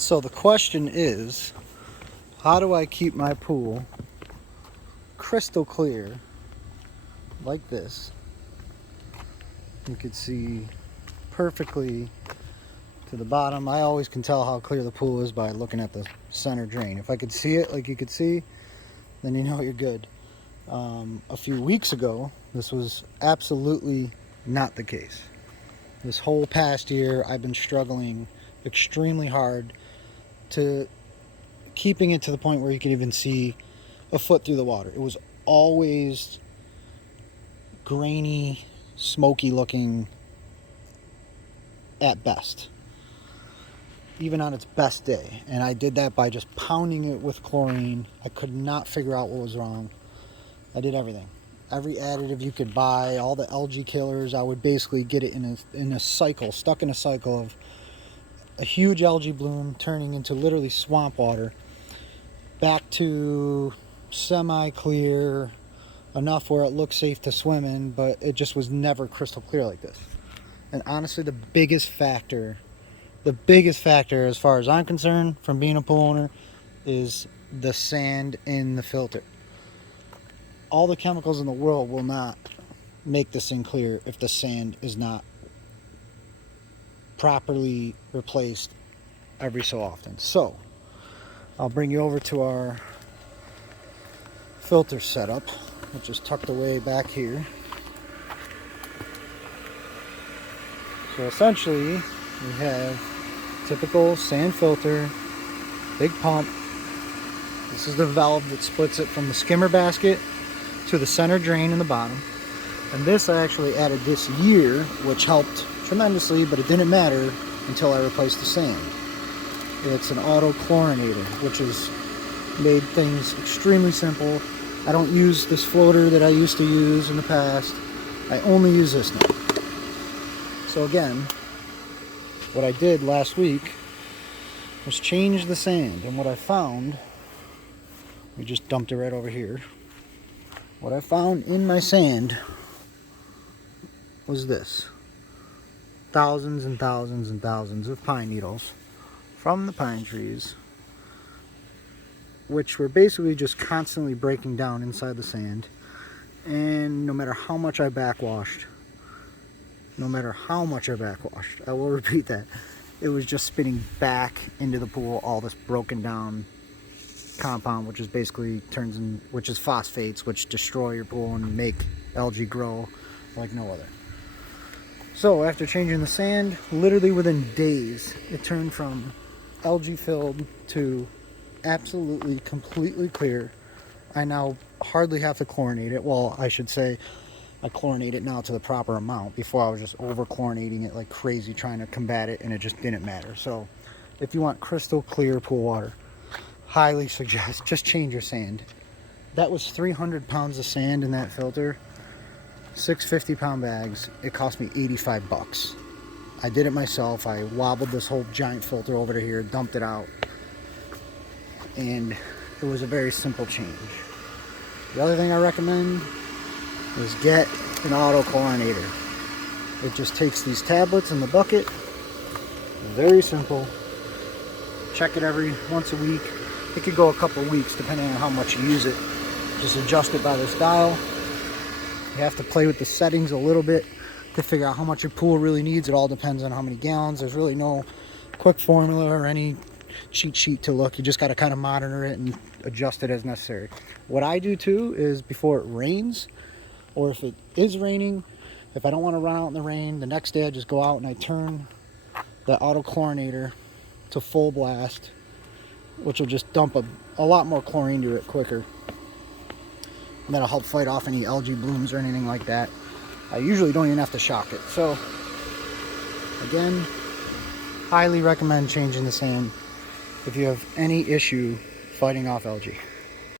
So the question is, how do I keep my pool crystal clear like this? You can see perfectly to the bottom. I always can tell how clear the pool is by looking at the center drain. If I could see it like you could see, then you know you're good. A few weeks ago, this was absolutely not the case. This whole past year, I've been struggling extremely hard to keeping it to the point where you could even see a foot through the water. It was always grainy, smoky looking at best, even on its best day. And I did that by just pounding it with chlorine. I could not figure out what was wrong. I did everything. Every additive you could buy, all the algae killers. I would basically get it in a cycle, stuck in a cycle of a huge algae bloom turning into literally swamp water, back to semi-clear, enough where it looked safe to swim in, but it just was never crystal clear like this. And honestly, the biggest factor as far as I'm concerned from being a pool owner is the sand in the filter. All the chemicals in the world will not make this thing clear if the sand is not properly replaced every so often. So I'll bring you over to our filter setup, which is tucked away back here. So essentially we have typical sand filter, big pump. This is the valve that splits it from the skimmer basket to the center drain in the bottom. And this I actually added this year, which helped tremendously, but it didn't matter until I replaced the sand. It's an auto chlorinator, which has made things extremely simple. I don't use this floater that I used to use in the past. I only use this now. So again, what I did last week was change the sand, and what I found, we just dumped it right over here. What I found in my sand was this. Thousands and thousands and thousands of pine needles from the pine trees, which were basically just constantly breaking down inside the sand. And no matter how much I backwashed, I will repeat that, it was just spitting back into the pool all this broken down compound, which is basically which is phosphates, which destroy your pool and make algae grow like no other. So after changing the sand, literally within days, it turned from algae filled to absolutely completely clear. I now hardly have to chlorinate it. Well, I should say I chlorinate it now to the proper amount. Before I was just over chlorinating it like crazy, trying to combat it, and it just didn't matter. So if you want crystal clear pool water, highly suggest just change your sand. That was 300 pounds of sand in that filter, 6 50-pound bags. It cost me 85 bucks. I did it myself. I wobbled this whole giant filter over to here, dumped it out, and it was a very simple change. The other thing I recommend is get an auto chlorinator. It just takes these tablets in the bucket. Very simple. Check it every once a week. It could go a couple of weeks depending on how much you use it. Just adjust it by this dial. You have to play with the settings a little bit to figure out how much your pool really needs. It all depends on how many gallons. There's really no quick formula or any cheat sheet to look. You just got to kind of monitor it and adjust it as necessary. What I do too is before it rains, or if it is raining, if I don't want to run out in the rain, the next day I just go out and I turn the auto chlorinator to full blast, which will just dump a lot more chlorine to it quicker. And that'll help fight off any algae blooms or anything like that. I usually don't even have to shock it. So again, highly recommend changing the sand if you have any issue fighting off algae.